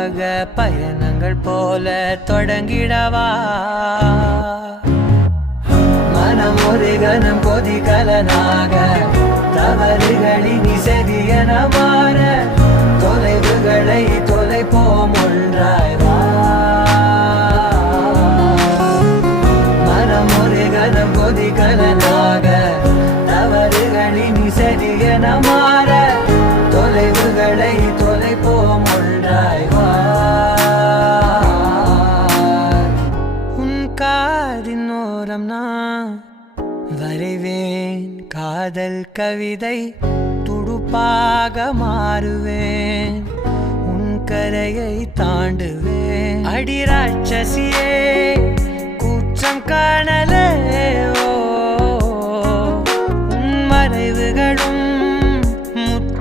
புதிதாக பயணங்கள் போல தொடங்கிடவா மனம் ஒரு கணம் கொதிகலனாக தவறுகளின் இசையன மாற தொலைவுகளை தொலைப்போம் ஒன்றாய் வா மனம் ஒரு கணம் கொதிகலனாக தவறுகளின் இசையன மாற தொலைவுகளை தொலைப்போம் ஒன்றாய் வா உன் காதின் ஓரம் நான் வரைவேன் காதல் கவிதை துடுப்பாக மாறுவேன் உன் கரையை தாண்டுவேன் அடி ராட்சசியே கூச்சம் காணலே ஓ